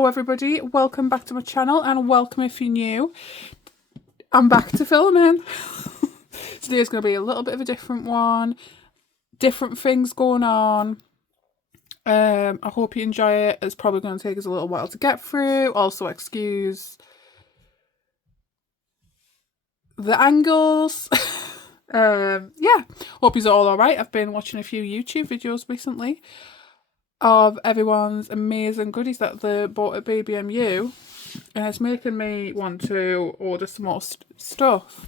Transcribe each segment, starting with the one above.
Hello everybody, welcome back to my channel and welcome if you're new. I'm back to filming. Today's going to be a little bit of a different one. Different things going on. I hope you enjoy it. It's probably going to take us a little while to get through. Also excuse the angles. Yeah, hope you're all alright. I've been watching a few YouTube videos recently of everyone's amazing goodies that they bought at BBMU, and it's making me want to order some more stuff.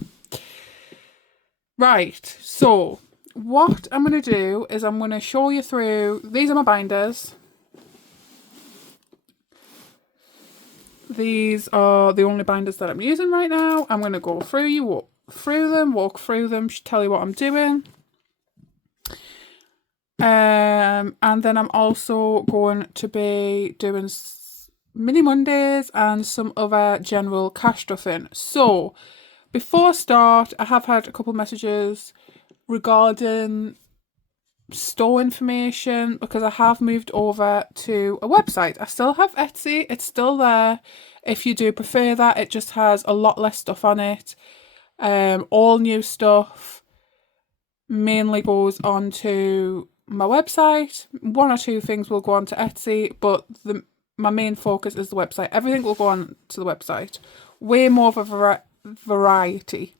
Right, so what I'm going to do is I'm going to show you through, these are my binders. These are the only binders that I'm using right now. I'm going to go through walk through them, tell you what I'm doing. And then I'm also going to be doing mini Mondays and some other general cash stuffing. So before I start, I have had a couple messages regarding store information because I have moved over to a website. I still have Etsy, it's still there. If you do prefer that, it just has a lot less stuff on it. All new stuff mainly goes onto my website. One or two things will go on to Etsy, but my main focus is the website. Everything will go on to the website. Way more of a variety.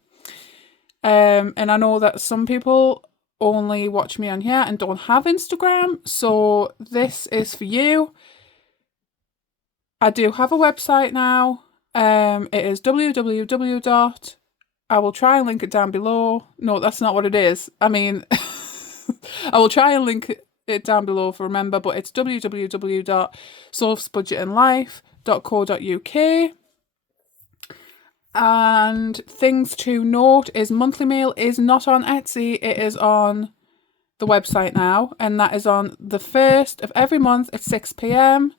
And I know that some people only watch me on here and don't have Instagram, so this is for you. I do have a website now. It is www. I will try and link it down below. No, that's not what it is. I mean, I will try and link it down below for remember, but it's www.sophsbudgetinglife.co.uk. And things to note is Monthly Mail is not on Etsy, it is on the website now, and that is on the 1st of every month at 6 p.m.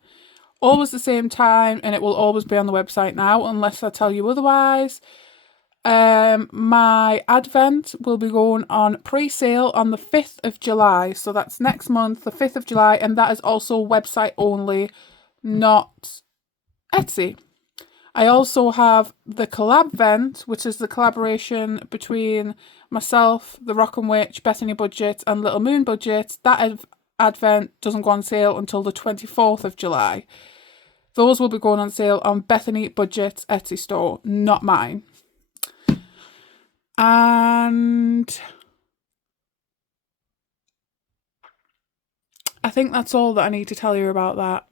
Always the same time, and it will always be on the website now unless I tell you otherwise. My Advent will be going on pre-sale on the 5th of July, so that's next month, the 5th of July, and that is also website only, not Etsy. I also have the Collab Vent, which is the collaboration between myself, the Rockin' Witch, Bethany Budgets and Little Moon Budgets. That Advent doesn't go on sale until the 24th of July. Those will be going on sale on Bethany Budgets Etsy store, not mine. And I think that's all that I need to tell you about that.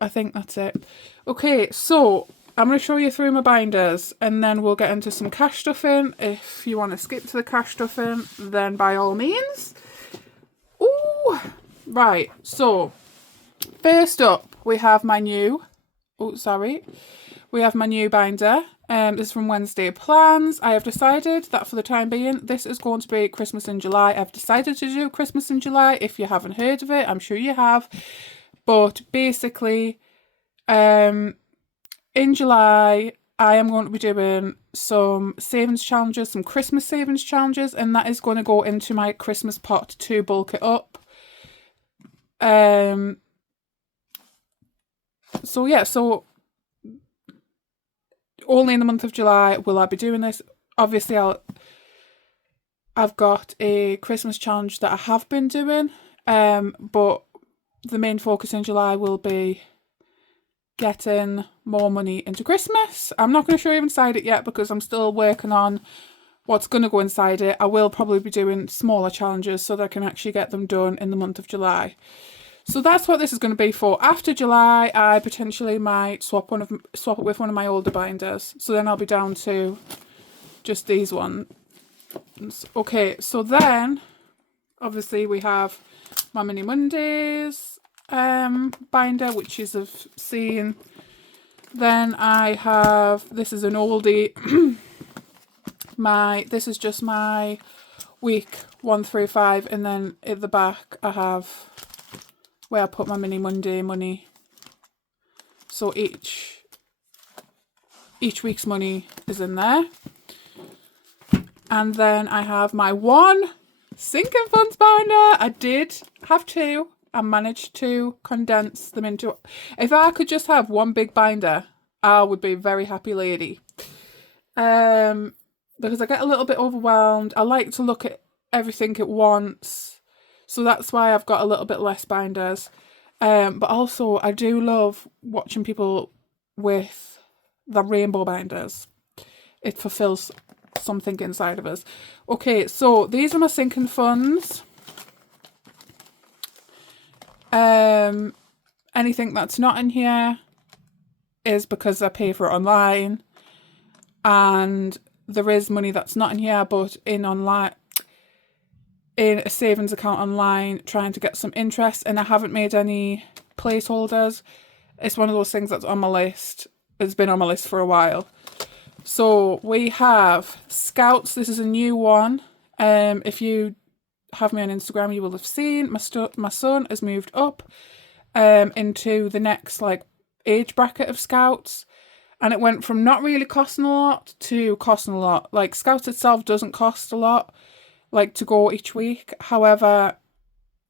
I think that's it. Okay, so I'm going to show you through my binders and then we'll get into some cash stuffing. If you want to skip to the cash stuffing, then by all means. Ooh, right, so first up we have my new, we have my new binder. This is from Wednesday Plans. I have decided that for the time being, this is going to be Christmas in July. I've decided to do Christmas in July. If you haven't heard of it, I'm sure you have. But basically, in July, I am going to be doing some savings challenges, some Christmas savings challenges, and that is going to go into my Christmas pot to bulk it up. So yeah, so only in the month of July will I be doing this. Obviously, I've got a Christmas challenge that I have been doing, but the main focus in July will be getting more money into Christmas. I'm not going to show you inside it yet because I'm still working on what's going to go inside it. I will probably be doing smaller challenges so that I can actually get them done in the month of July. So that's what this is going to be for. After July, I potentially might swap it with one of my older binders. So then I'll be down to just these ones. Okay, so then obviously we have my Mini Mondays binder, which is of seen. Then I have, this is an oldie. This is just my week 1 through 5, and then at the back I have where I put my Mini Monday money. So each week's money is in there. And then I have my one sinking funds binder. I did have two. I managed to condense them into... If I could just have one big binder, I would be a very happy lady. Because I get a little bit overwhelmed. I like to look at everything at once. So that's why I've got a little bit less binders. But also, I do love watching people with the rainbow binders. It fulfills something inside of us. Okay, so these are my sinking funds. Anything that's not in here is because I pay for it online. And there is money that's not in here, but in a savings account online, trying to get some interest, and I haven't made any placeholders. It's one of those things that's on my list. It's been on my list for a while. So we have Scouts. This is a new one. If you have me on Instagram, you will have seen my son has moved up into the next age bracket of Scouts. And it went from not really costing a lot to costing a lot. Like, Scouts itself doesn't cost a lot, to go each week. However,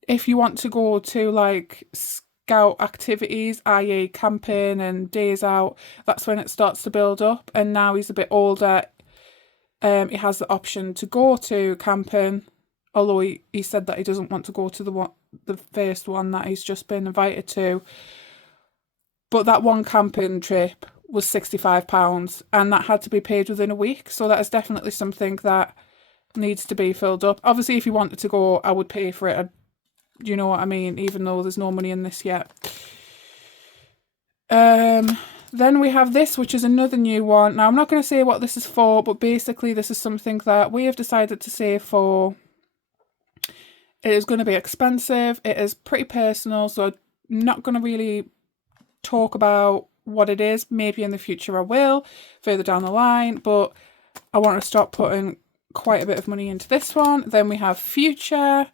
if you want to go to, Scout activities, i.e. camping and days out, that's when it starts to build up. And now he's a bit older, he has the option to go to camping, although he said that he doesn't want to go to the first one that he's just been invited to. But that one camping trip was £65, and that had to be paid within a week. So that is definitely something that needs to be filled up. Obviously, if you wanted to go, I would pay for it. You know what I mean? Even though there's no money in this yet. Then we have this, which is another new one. Now, I'm not going to say what this is for, but basically this is something that we have decided to save for. It is going to be expensive. It is pretty personal, so I'm not going to really talk about what it is. Maybe in the future I will, further down the line, but I want to start putting quite a bit of money into this one. Then we have Future.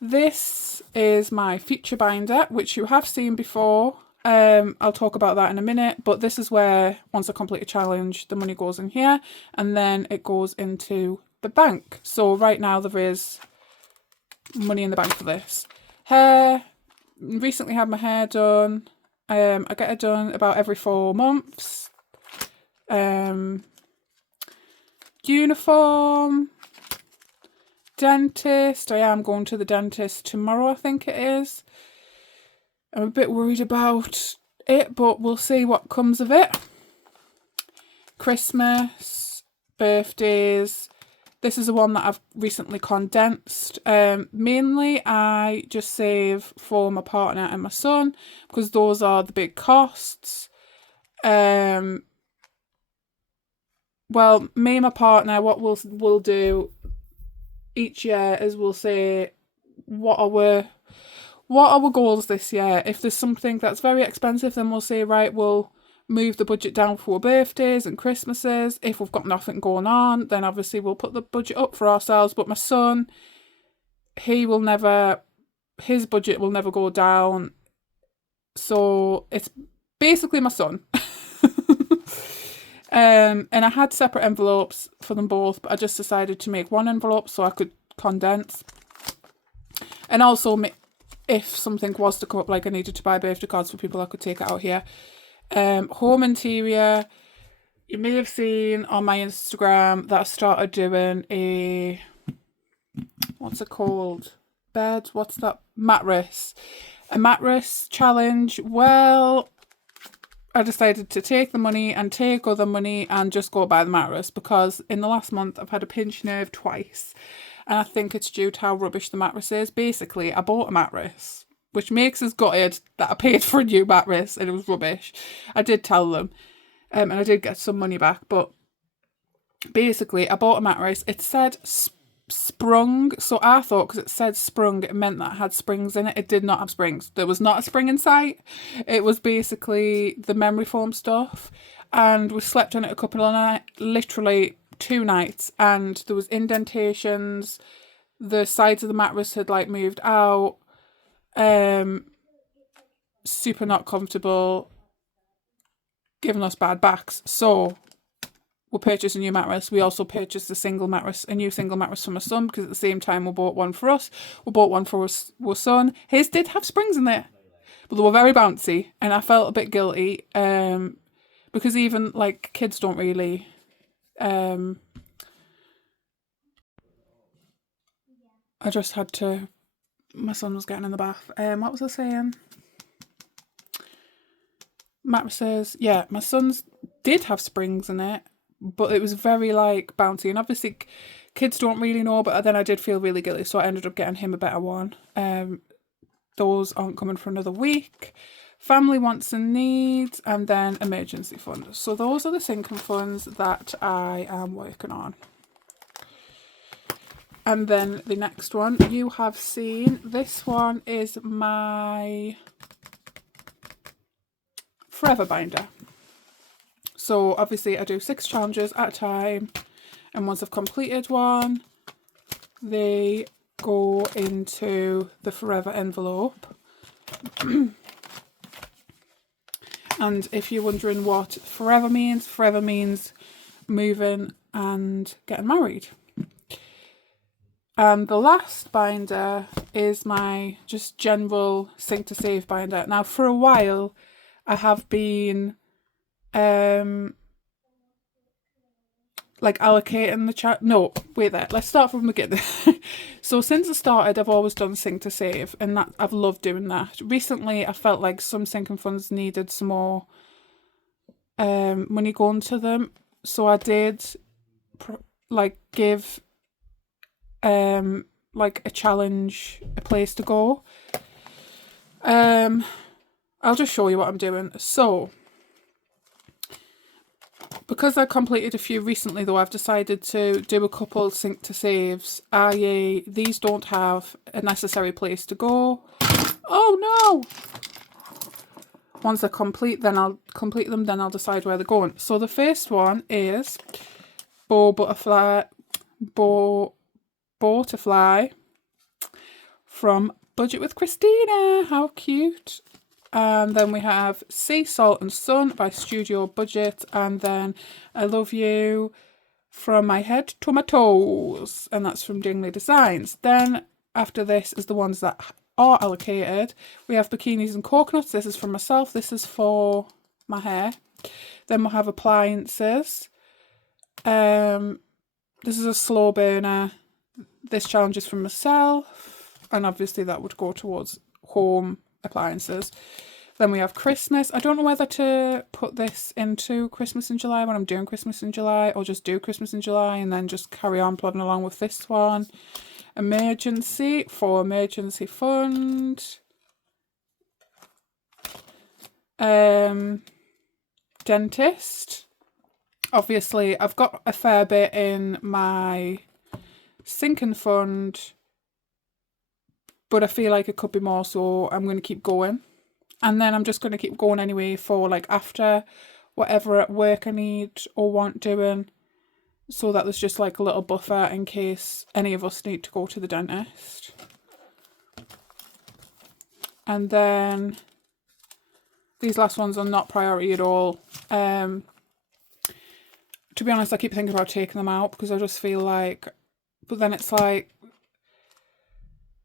This is my Future binder, which you have seen before. I'll talk about that in a minute, but this is where, once I complete a challenge, the money goes in here, and then it goes into the bank. So right now there is money in the bank for this. Hair. Recently had my hair done. I get it done about every 4 months. Uniform. Dentist. I am going to the dentist tomorrow, I think it is. I'm a bit worried about it, but we'll see what comes of it. Christmas. Birthdays. This is the one that I've recently condensed. Mainly, I just save for my partner and my son, because those are the big costs. Well, me and my partner, what we'll do each year is we'll say what are our goals this year. If there's something that's very expensive, then we'll say, right, we'll move the budget down for birthdays and Christmases. If we've got nothing going on, then obviously we'll put the budget up for ourselves. But my son, his budget will never go down. So it's basically my son. And I had separate envelopes for them both, but I just decided to make one envelope so I could condense. And also, if something was to come up, like I needed to buy birthday cards for people, I could take it out here. Home interior. You may have seen on my Instagram that I started doing a, what's it called? Bed? What's that? Mattress. A mattress challenge. Well, I decided to take the money and take other money and just go buy the mattress, because in the last month I've had a pinched nerve twice, and I think it's due to how rubbish the mattress is. Basically, I bought a mattress, which makes us gutted that I paid for a new mattress and it was rubbish. I did tell them, and I did get some money back, but basically I bought a mattress. It said sprung, so I thought because it said sprung it meant that it had springs in it. It did not have springs. There was not a spring in sight. It was basically the memory foam stuff, and we slept on it a couple of nights, literally 2 nights, and there was indentations. The sides of the mattress had moved out. Super not comfortable, giving us bad backs. So we purchased a new mattress, we also purchased a new single mattress for my son, because at the same time we bought one for us. We bought one for our son. His did have springs in there, but they were very bouncy, and I felt a bit guilty, because even like kids don't really, I just had to. My son was getting in the bath. What was I saying? Mattresses. Yeah, my son's did have springs in it, but it was very like bouncy, and obviously kids don't really know. But then I did feel really guilty, so I ended up getting him a better one. Those aren't coming for another week. Family wants and needs, and then emergency fund. So those are the sinking funds that I am working on. And then the next one you have seen. This one is my forever binder. So obviously I do 6 challenges at a time, and once I've completed one, they go into the forever envelope. And if you're wondering what forever means moving and getting married. And the last binder is my just general Sink to Save binder. Now for a while I have been like allocating the chat. No, wait there. Let's start from the beginning. So since I started, I've always done Sink to Save, and that I've loved doing that. Recently, I felt like some sinking funds needed some more money going to them, so I did like give like a challenge, a place to go. I'll just show you what I'm doing. So because I completed a few recently, though, I've decided to do a couple Sink to Saves, i.e. these don't have a necessary place to go. Oh no! Once I complete them, then I'll decide where they're going. So the first one is Butterfly from Budget with Christina. How cute. And then we have Sea, Salt and Sun by Studio Budget. And then I Love You from My Head to My Toes. And that's from Dingley Designs. Then after this is the ones that are allocated. We have Bikinis and Coconuts. This is for myself. This is for my hair. Then we'll have Appliances. This is a slow burner. This challenge is for myself. And obviously that would go towards home appliances. Then we have Christmas. I don't know whether to put this into Christmas in July when I'm doing Christmas in July, or just do Christmas in July and then just carry on plodding along with this one. Emergency for emergency fund. Dentist. Obviously I've got a fair bit in my sinking fund, but I feel like it could be more, so I'm going to keep going. And then I'm just going to keep going anyway for like after whatever at work I need or want doing, so that there's just like a little buffer in case any of us need to go to the dentist. And then these last ones are not priority at all. To be honest, I keep thinking about taking them out because I just feel like, but then it's like,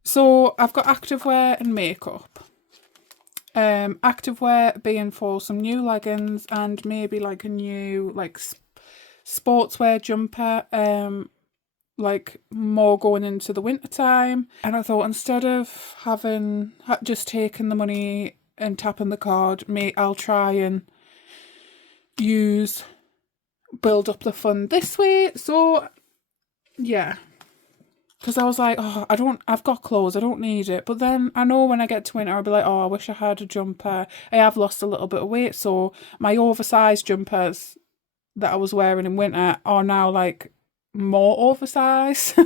so I've got activewear and makeup. Activewear being for some new leggings and maybe like a new like sportswear jumper, like more going into the winter time. And I thought instead of having just taking the money and tapping the card, I'll try and build up the fund this way. So yeah, because I was like, oh, I've got clothes, I don't need it. But then I know when I get to winter, I'll be like, oh, I wish I had a jumper. I have lost a little bit of weight, so my oversized jumpers that I was wearing in winter are now like more oversized.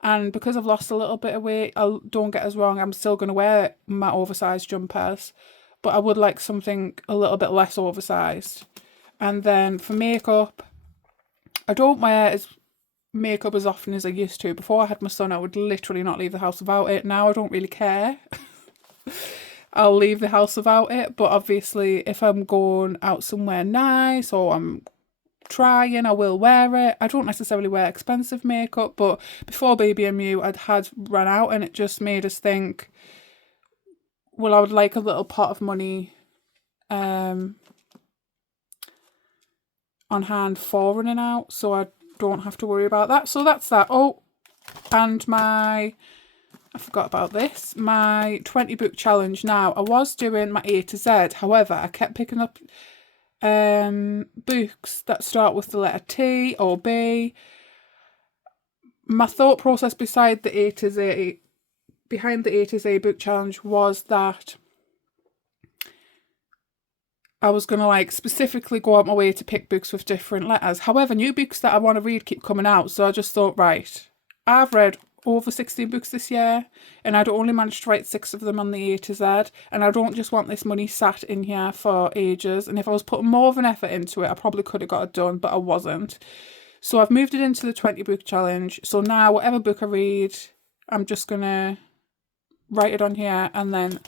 And because I've lost a little bit of weight, don't get us wrong, I'm still going to wear my oversized jumpers, but I would like something a little bit less oversized. And then for makeup, I don't wear makeup as often as I used to. Before I had my son, I would literally not leave the house without it. Now I don't really care. I'll leave the house without it, but obviously if I'm going out somewhere nice or I'm trying, I will wear it. I don't necessarily wear expensive makeup, but before Baby MU, I'd had run out, and it just made us think, well, I would like a little pot of money on hand for running out, so I don't have to worry about that. So that's that. Oh, and I forgot about this, my 20 book challenge. Now, I was doing my A to Z, however, I kept picking up books that start with the letter T or B. My thought process behind the A to Z book challenge was that I was going to like specifically go out my way to pick books with different letters. However, new books that I want to read keep coming out, so I just thought, right, I've read over 16 books this year, and I'd only managed to write 6 of them on the A to Z, and I don't just want this money sat in here for ages. And if I was putting more of an effort into it, I probably could have got it done, but I wasn't. So I've moved it into the 20 book challenge. So now whatever book I read, I'm just going to write it on here and then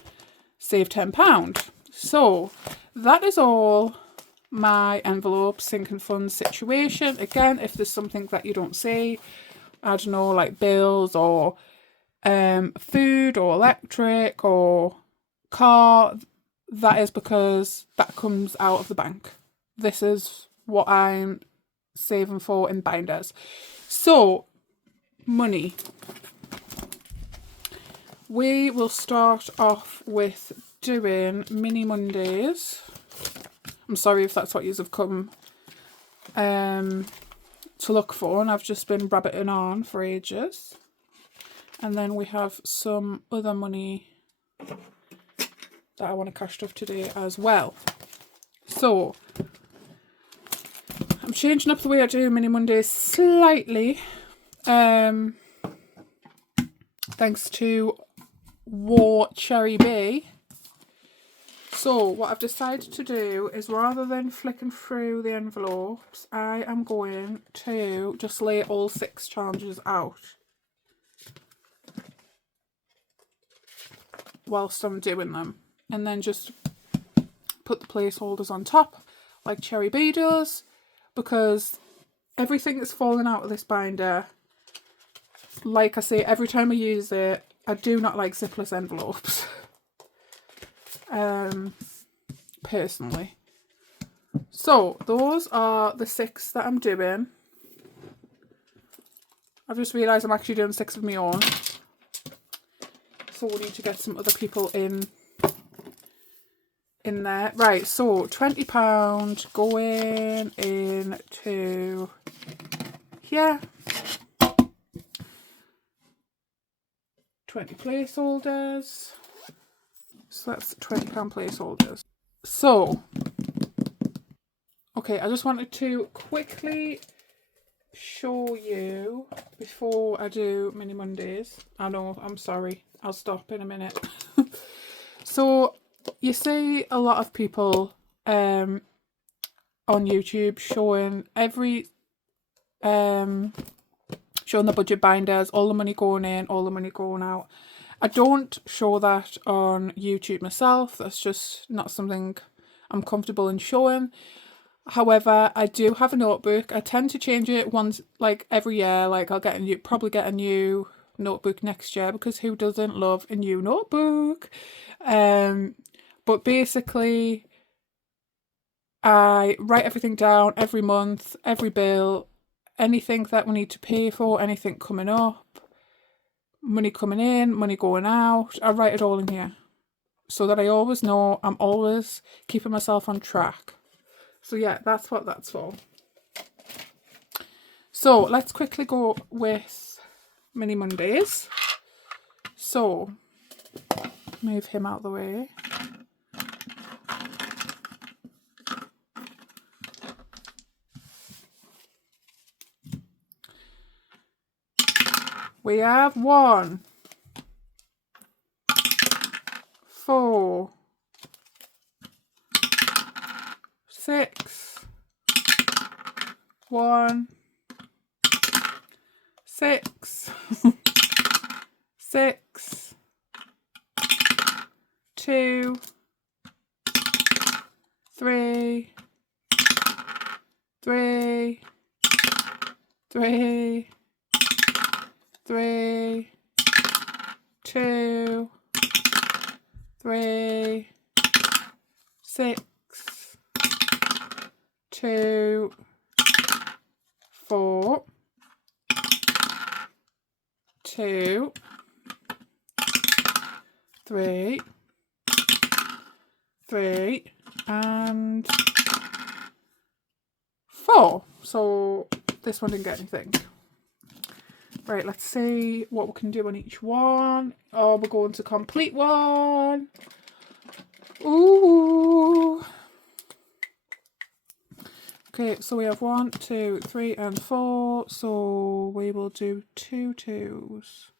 save £10. So that is all my envelope sinking funds situation. Again, if there's something that you don't see, I don't know, like bills or food or electric or car, that is because that comes out of the bank. This is what I'm saving for in binders. So, money. We will start off with doing Mini Mondays. I'm sorry if that's what you have come to look for, and I've just been rabbiting on for ages. And then we have some other money that I want to cash off today as well. So I'm changing up the way I do Mini Mondays slightly, thanks to War Cherry Bee. So what I've decided to do is, rather than flicking through the envelopes, I am going to just lay all 6 challenges out whilst I'm doing them, and then just put the placeholders on top like Cherry Bee does, because everything that's falling out of this binder, like I say, every time I use it, I do not like zipless envelopes. Personally. So those are the 6 that I'm doing. I've just realised I'm actually doing 6 of my own, so we need to get some other people in there. Right, so £20 going into here. 20 placeholders. So that's £20 placeholders. So, okay, I just wanted to quickly show you before I do Mini Mondays. I know, I'm sorry. I'll stop in a minute. So, you see a lot of people on YouTube showing showing the budget binders, all the money going in, all the money going out. I don't show that on YouTube myself. That's just not something I'm comfortable in showing. However, I do have a notebook. I tend to change it once, like every year. Like I'll probably get a new notebook next year, because who doesn't love a new notebook? But basically, I write everything down every month, every bill, anything that we need to pay for, anything coming up. Money coming in, money going out. I write it all in here so that I always know I'm always keeping myself on track. So yeah, that's what that's for. So let's quickly go with Mini Mondays. So move him out of the way. We have 1, 4, 6, 1, 6, 6, 2, 3, 3, 3, 3, 2, 3, 6, 2, 4, 2, 3, 3, and 4. So this one didn't get anything. Right, let's see what we can do on each one. Oh, we're going to complete one. Ooh. Okay, so we have 1, 2, 3, and 4. So we will do 2 2s.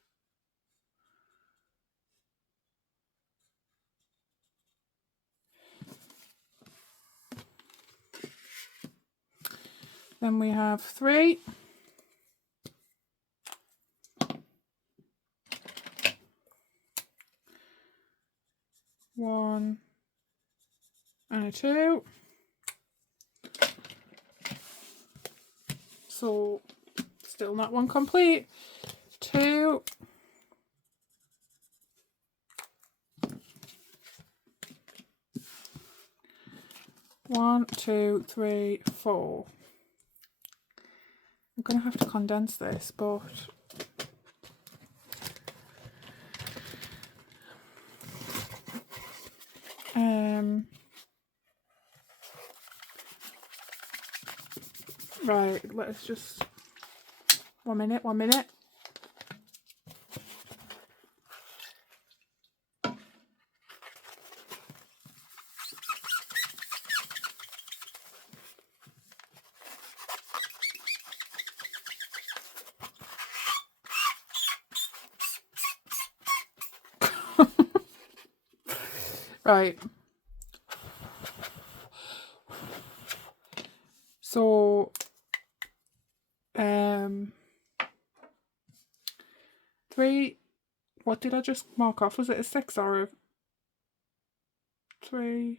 Then we have 3. 1 and a 2. So still not one complete. 2. 1, 2, 3, 4. I'm going to have to condense this, but right, let's just 1 minute. Right. So 3, what did I just mark off? Was it a 6 or a 3?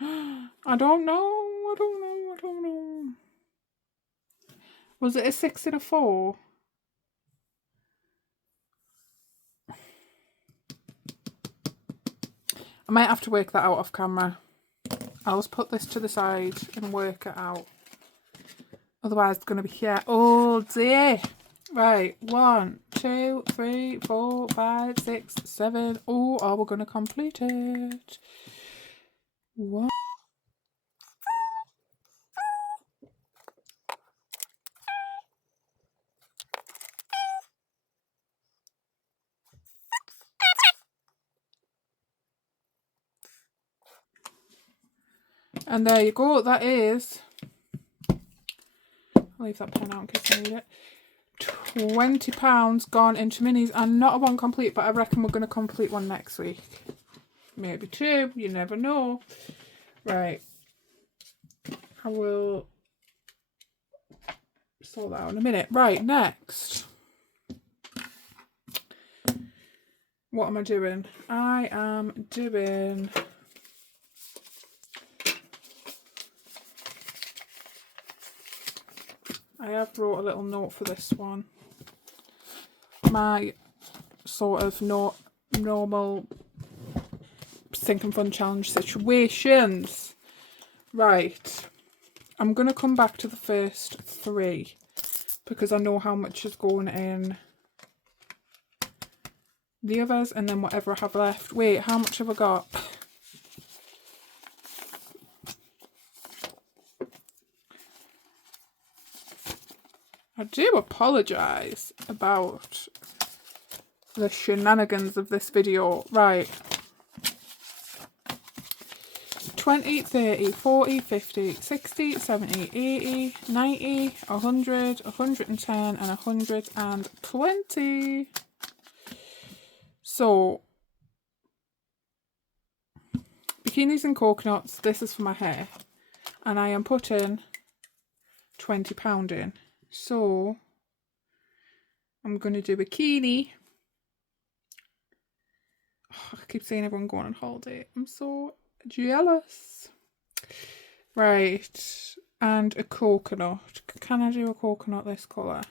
I don't know. Was it a 6 and a 4? I might have to work that out off camera. I'll just put this to the side and work it out. Otherwise, it's going to be here all day. Right, 1, 2, 3, 4, 5, 6, 7. Oh, are we going to complete it? 1. And there you go. That is, I'll leave that pen out in case I need it. £20 gone into minis, and not a one complete, but I reckon we're going to complete one next week. Maybe 2, you never know. Right, I will sort that out in a minute. Right, next. What am I doing? I am doing I have wrote a little note for this one. My sort of normal Sinking Fund Challenge situations. Right. I'm going to come back to the first 3 because I know how much is going in the others, and then whatever I have left. Wait, how much have I got? I do apologise about the shenanigans of this video. Right. 20, 30, 40, 50, 60, 70, 80, 90, 100, 110 and 120. So, bikinis and coconuts, this is for my hair. And I am putting £20 in. So, I'm going to do bikini. Oh, I keep seeing everyone going on holiday. I'm so jealous. Right, and a coconut. Can I do a coconut this colour?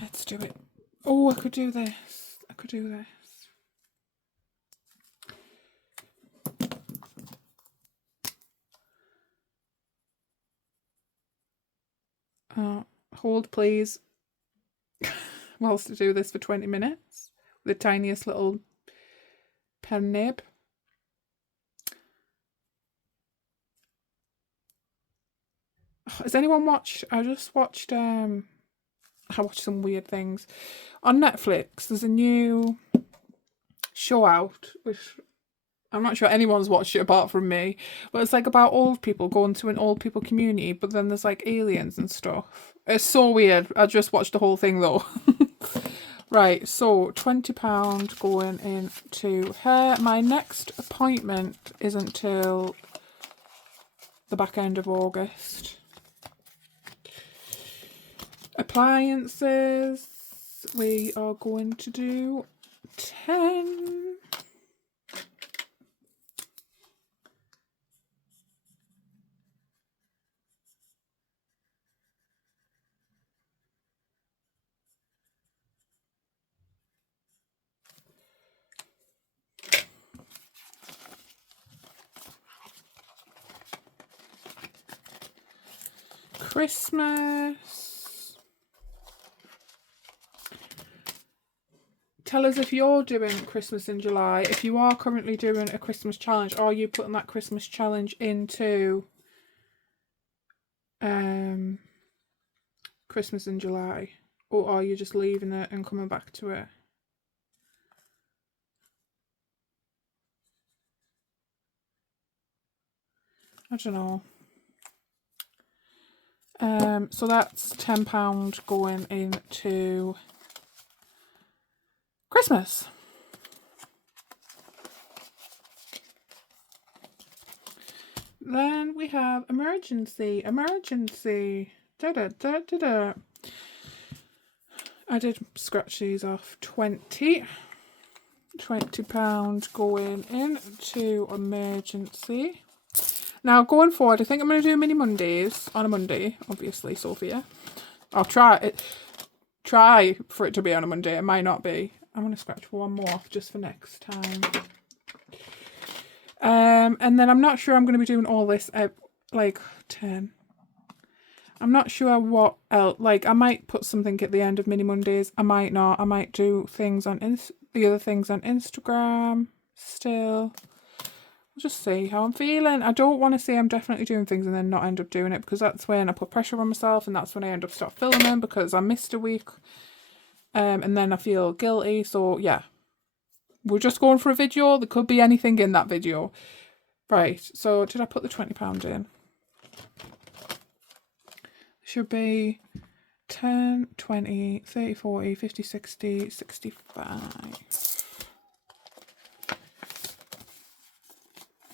Let's do it. Oh, I could do this. I could do this. Hold please. Whilst I do this for 20 minutes. The tiniest little pen nib. Has anyone watched? I just watched. I watched some weird things on Netflix. There's a new show out, which I'm not sure anyone's watched it apart from me, but it's like about old people going to an old people community, but then there's like aliens and stuff. It's so weird. I just watched the whole thing though. Right, so £20 going into hair. My next appointment isn't until the back end of August. Appliances, we are going to do 10. Christmas. Tell us if you're doing Christmas in July. If you are currently doing a Christmas challenge, are you putting that Christmas challenge into Christmas in July? Or are you just leaving it and coming back to it? I don't know. So that's £10 going into Christmas. Then we have emergency. Da da da da da. I did scratch these off. £20 going into emergency. Now, going forward, I think I'm going to do mini Mondays on a Monday, obviously, Sophia. I'll try for it to be on a Monday. It might not be. I'm going to scratch one more off just for next time. And then I'm not sure I'm going to be doing all this at like 10. I'm not sure what else. Like, I might put something at the end of mini Mondays. I might not. I might do things on the other things on Instagram still. Just see how I'm feeling. I don't want to say I'm definitely doing things and then not end up doing it, because that's when I put pressure on myself and that's when I end up stop filming because I missed a week, and then I feel guilty. So yeah, we're just going for a video. There could be anything in that video. Right, so did I put the £20 in? Should be 10, 20, 30, 40, 50, 60, 65.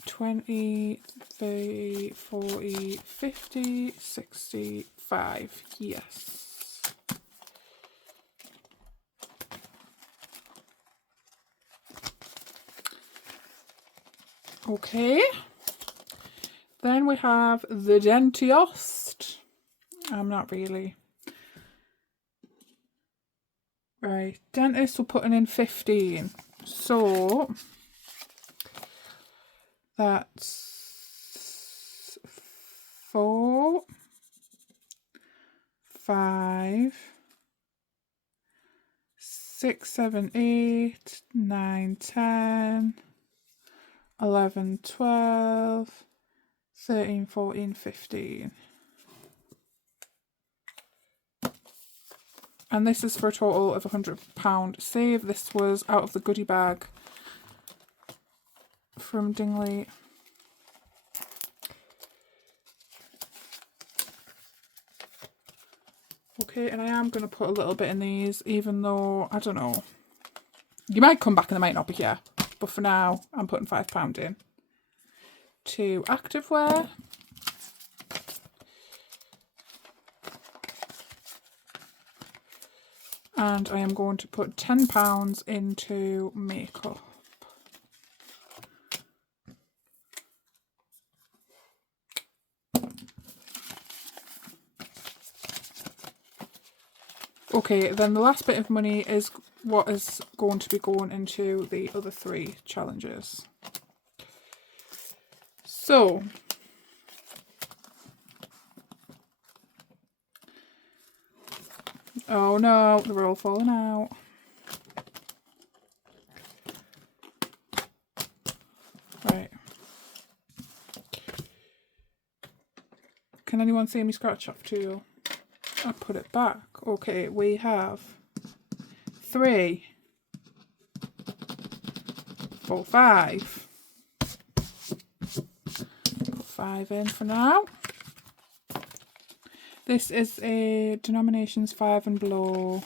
20, 30, 40, 50, 65. Yes. Okay. Then we have the Dentist. I'm not really. Right. Dentist, we're putting in 15. So that's 4, 5, 6, 7, 8, 9, 10, 11, 12, 13, 14, 15. And this is for a total of £100 save. This was out of the goodie bag from Dingley. Okay, and I am going to put a little bit in these, even though, I don't know. You might come back and they might not be here. But for now, I'm putting £5 in. To activewear. And I am going to put £10 into makeup. Okay, then the last bit of money is what is going to be going into the other 3 challenges. So, oh no, they're all falling out. Right. Can anyone see me scratch off tool? I put it back. Okay, we have 3, 4, 5. Put 5 in for now. This is a denominations 5 and below,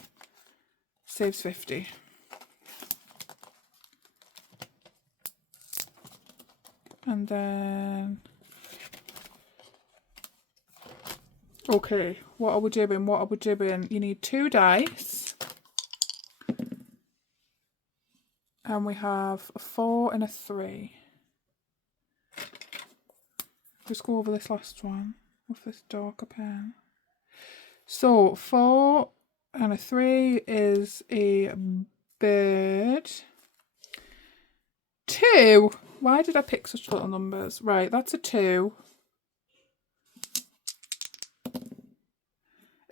saves 50. And then, okay, what are we doing? What are we doing? You need 2 dice. And we have a 4 and a 3. Just go over this last one with this darker pen. So 4 and a 3 is a bird. 2. Why did I pick such little numbers? Right, that's a 2.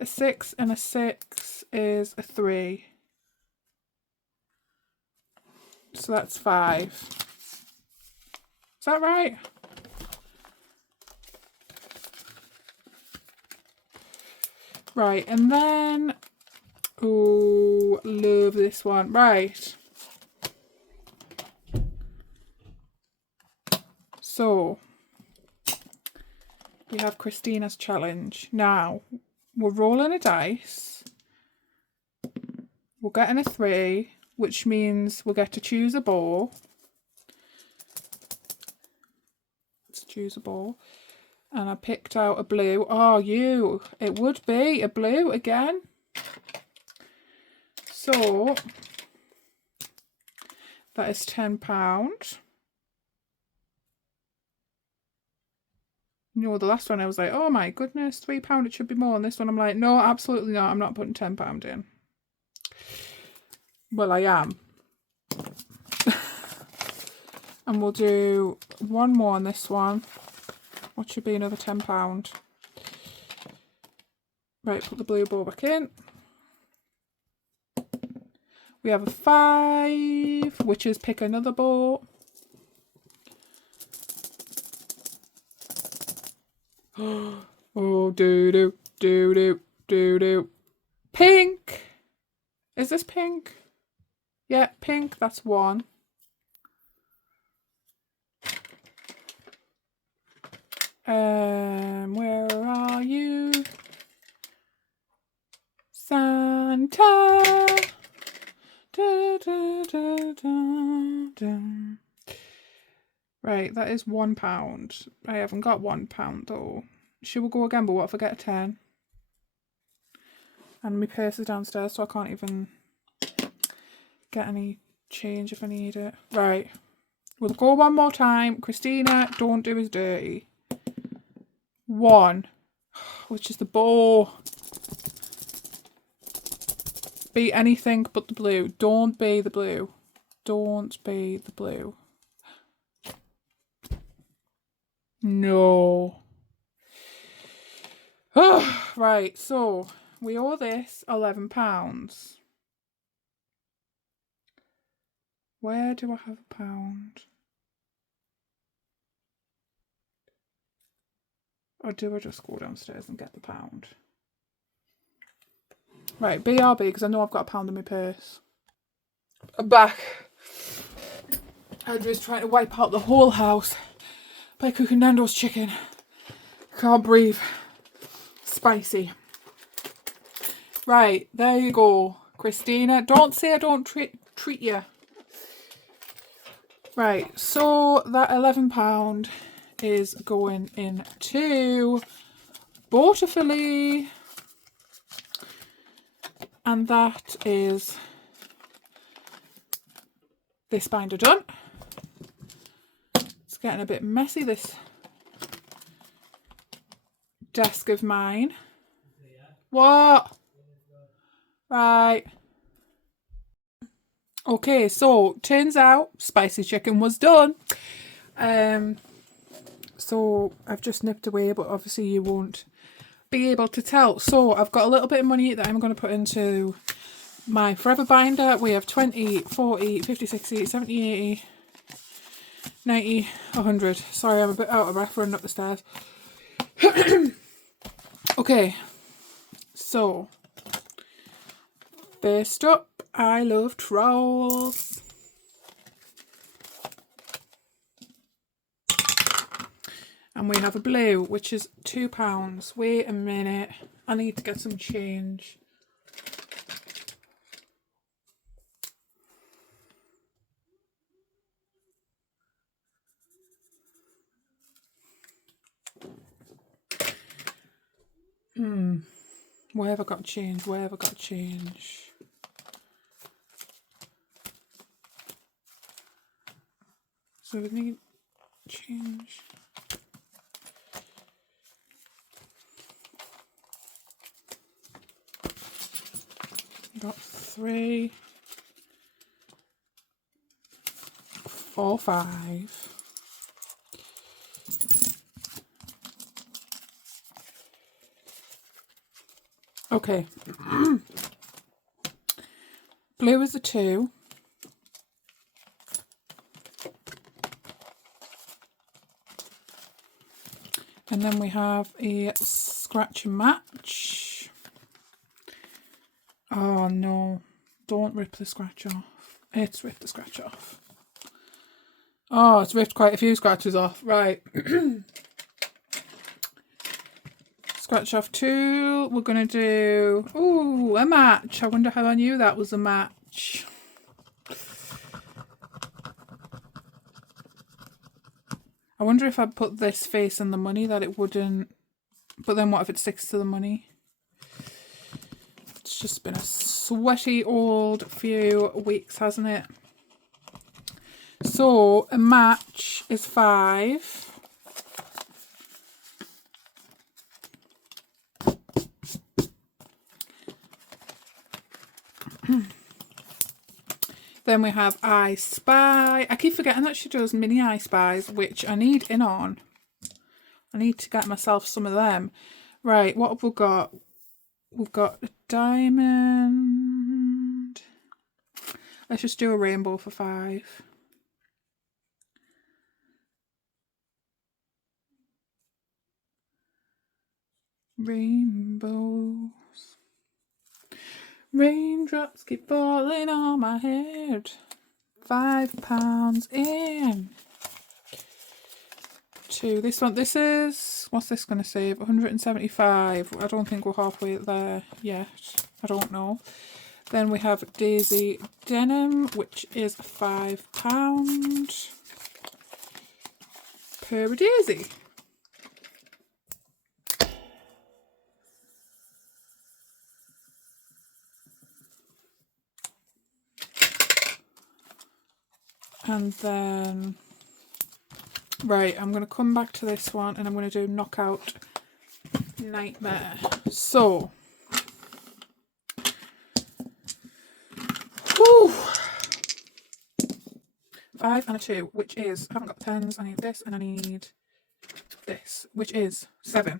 A 6 and a 6 is a 3. So that's 5. Is that right? Right, and then, oh, love this one. Right. So, we have Christina's challenge. Now, we're rolling a dice. We're getting a 3, which means we'll get to choose a ball. Let's choose a ball. And I picked out a blue. Oh, it would be a blue again. So, that is £10. You know, the last one I was like, oh my goodness, £3, it should be more. And this one I'm like, no, absolutely not. I'm not putting £10 in. Well, I am. And we'll do one more on this one. What should be another £10. Right, put the blue ball back in. We have a 5, which is pick another ball. Oh, doo-doo, doo-doo, doo-doo. Pink! Is this pink? Yeah, pink, that's 1. Where are you? Santa. Da, da, da, da, da. Right, that is £1. I haven't got £1 though. She will go again, but what if I get a 10? And my purse is downstairs, so I can't even get any change if I need it. Right, we'll go one more time. Christina, don't do us dirty. 1, which is the ball. Be anything but the blue. Don't be the blue. Don't be the blue. No. Right, so we owe this £11. Where do I have a pound? Or do I just go downstairs and get the pound? Right, BRB, because I know I've got a pound in my purse. I'm back. Andrew's trying to wipe out the whole house by cooking Nando's chicken. Can't breathe. Spicy. Right, there you go, Christina. Don't say I don't treat you. Right, so that £11 is going into Boterfilly. And that is this binder done. It's getting a bit messy, this desk of mine. What? Right. Okay, so turns out spicy chicken was done. So I've just nipped away, but obviously you won't be able to tell. So I've got a little bit of money that I'm going to put into my forever binder. We have 20, 40, 50, 60, 70, 80, 90, 100. Sorry, I'm a bit out of breath running up the stairs. Okay, so first up, I love trolls. And we have a blue, which is £2. Wait a minute. I need to get some change. Where have I got change? Where have I got change? So we need change. Got 3, 4, 5. Okay. Blue is a 2. And then we have a scratch and match. Oh no, don't rip the scratch off. It's ripped the scratch off. Oh, it's ripped quite a few scratches off. Right. Scratch off 2. We're going to do, ooh, a match. I wonder how I knew that was a match. I wonder if I put this face in the money that it wouldn't, but then what if it sticks to the money? It's just been a sweaty old few weeks, hasn't it? So a match is 5. Then we have I Spy. I keep forgetting that she does mini I Spies, which I need in on. I need to get myself some of them. Right, what have we got? We've got a diamond. Let's just do a rainbow for 5. Rainbows. Raindrops keep falling on my head. £5 in. 2. This one, this is, what's this going to save? 175. I don't think we're halfway there yet. I don't know. Then we have Daisy Denim, which is £5 per daisy. And then, right, I'm going to come back to this one and I'm going to do Knockout Nightmare. So, whew, 5 and a 2, which is, I haven't got pens, I need this and I need this, which is 7.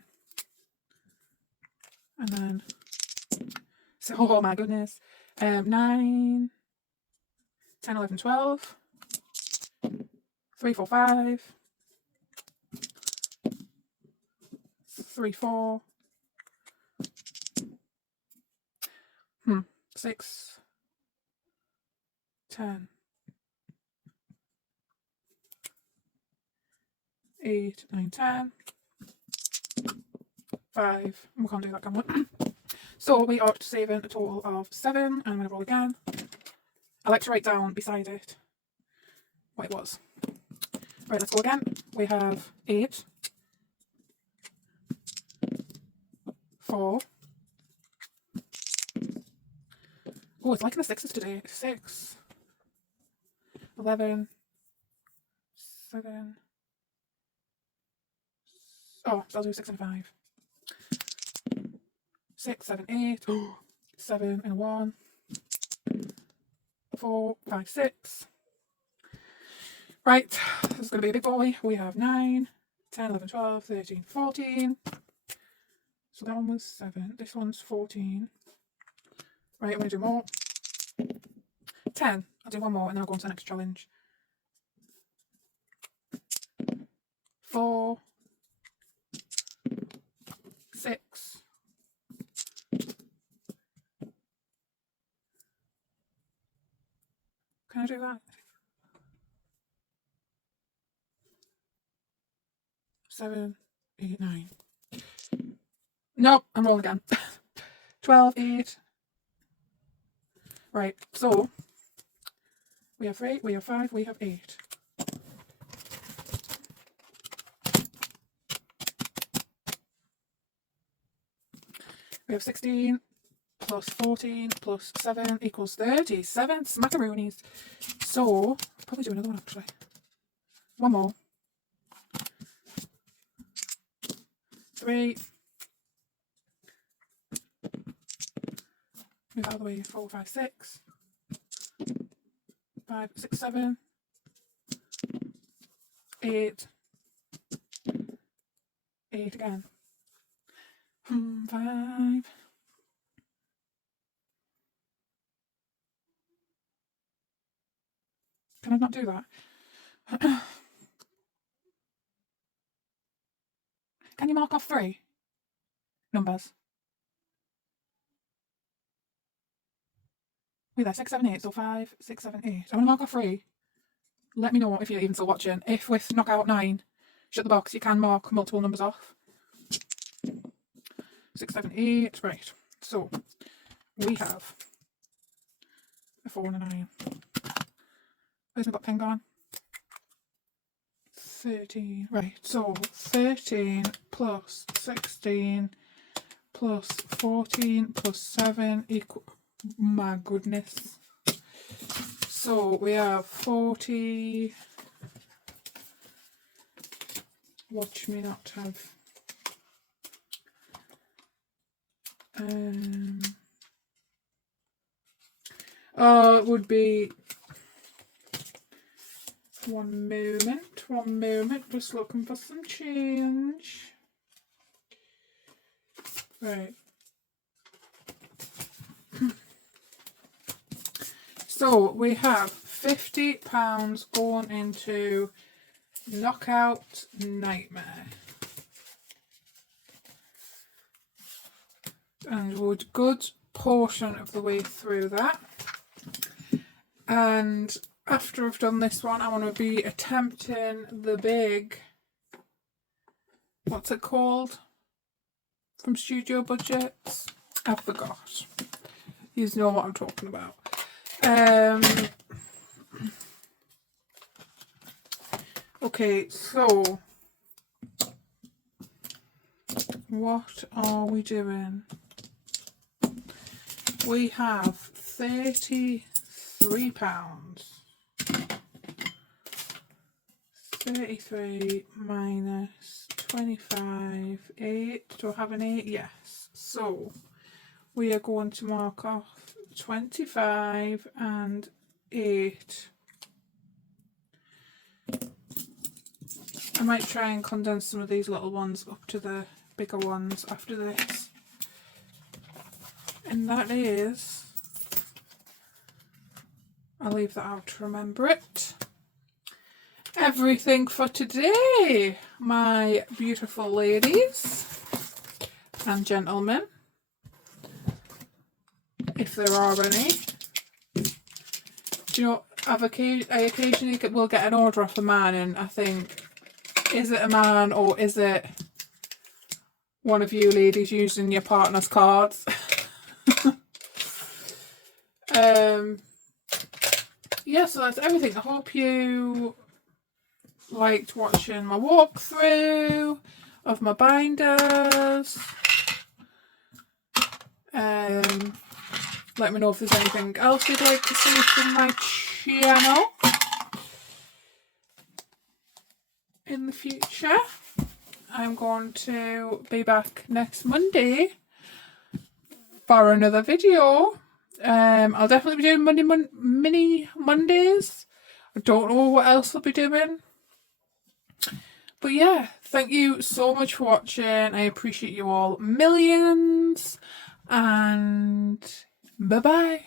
And then, so, oh my goodness, 9, 10, 11, 12, 3, 4, 5, 3, 4, 6, 10, 8, 9, 10, 5. We can't do that, can we? So we are saving a total of 7. And I'm going to roll again. I like to write down beside it what it was. Right, let's go again. We have 8, 4. Oh, it's liking the 6s today. 6, 11, 7. Oh, so I'll do 6 and 5. 6, 7, 8. 7 and a 1, 4, 5, 6. Right, this is going to be a big boy. We have 9, 10, 11, 12, 13, 14. So that one was 7. This one's 14. Right, I'm going to do more. 10. I'll do one more and then I'll go on to the next challenge. 4, 6. Can I do that? 7, 8, 9. Nope, I'm rolling again. 12, 8. Right, so we have 3, we have 5, we have 8. We have 16 plus 14 plus 7 equals 37 smackaroonies. So, I'll probably do another one actually. One more. 3. Move out of the way. 4, 5, 6. 5, 6, 7. 8. 8 again. 5. Can I not do that? Can you mark off 3 numbers? Wait there, 6, 7, 8. So 5, 6, 7, 8. I'm going to mark off 3. Let me know if you're even still watching. If with knockout 9, shut the box, you can mark multiple numbers off. 6, 7, 8. Right. So we have a 4 and a 9. Where's my got pen gone? 13. Right. So 13 plus 16 plus 14 plus 7 equal. My goodness. So we have 40. Watch me not have. It would be. One moment. Just looking for some change. Right. So we have £50 going into Knockout Nightmare. And we're a good portion of the way through that. And after I've done this one, I want to be attempting the big, what's it called? From Studio Budgets? I forgot. You know what I'm talking about. Okay, so what are we doing? We have £33. 33 minus 25, 8. Do I have an 8? Yes. So we are going to mark off 25 and 8. I might try and condense some of these little ones up to the bigger ones after this. And that is, I'll leave that out to remember it. Everything for today, my beautiful ladies and gentlemen, if there are any. Do you know, I occasionally will get an order off a man and I think, is it a man or is it one of you ladies using your partner's cards? Yeah, so that's everything. I hope you liked watching my walkthrough of my binders. Let me know if there's anything else you'd like to see from my channel in the future. I'm going to be back next Monday for another video. I'll definitely be doing mini Mondays. I don't know what else I'll be doing. But yeah, thank you so much for watching. I appreciate you all millions. And bye-bye.